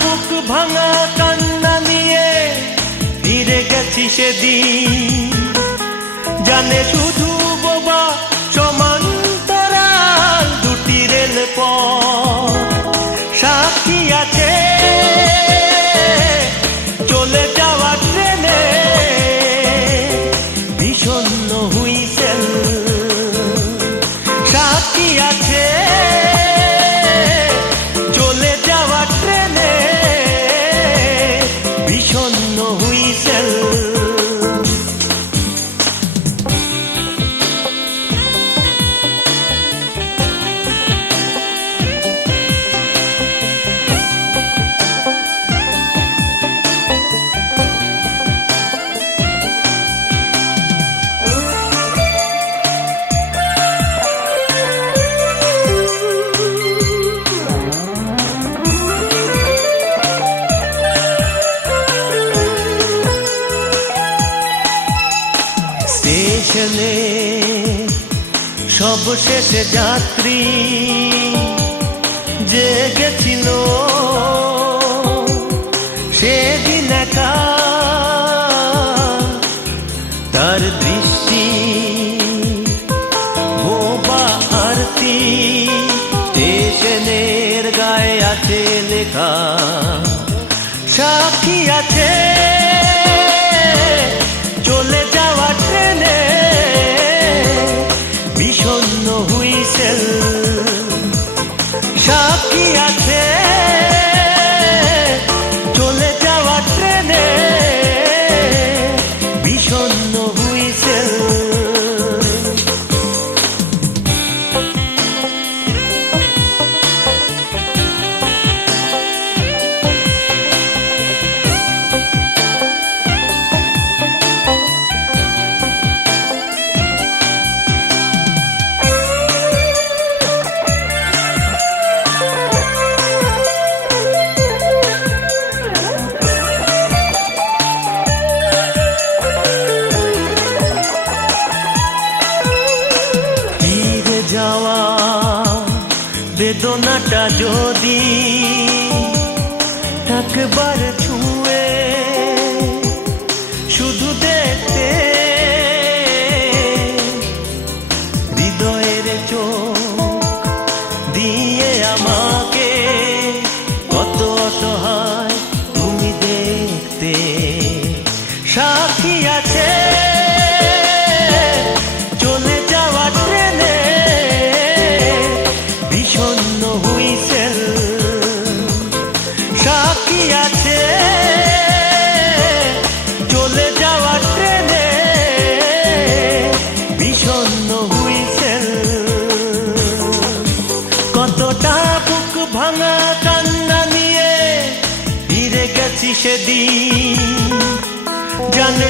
বুক ভাঙা কান্না নিয়ে ফিরে গেছি সেদিন, জানে শুধু বোবা সমান্তরাল দুটি রেলপথ সাক্ষী আছে চলে যাওয়া ট্রেনে বিষণ্ণ হুইসেল, সাক্ষী আছে চলে যাওয়া ট্রেনে বিষণ্ণ হুইসেল। স্টেশনে সবশেষে যাত্রী জেগেছিল সেদিন একা, তার দৃষ্টি বোবা আরতি স্টেশনের গায়ে আছে লেখা, সাক্ষী আছে চলে যাওয়া ট্রেনে বিষণ্ণ হুইসেল, সাক্ষী আছে চলে যাওয়া ট্রেনে বিষণ্ণ হুইসেল। যাওয়া বেদনাটা যদি একবার ছুঁয়ে শুধু দেখতে হৃদয়ের চোখ দিয়ে আমাকে কত অসহায় তুমি দেখতে, সাক্ষী আছে চলে যাওয়া ট্রেনে বিষণ্ণ হুইসেল, সাক্ষী আছে চলে যাওয়া ট্রেনে বিষণ্ণ হুইসেল। কতটা বুক ভাঙা কান্না নিয়ে ফিরে গেছি সেদিন, জানে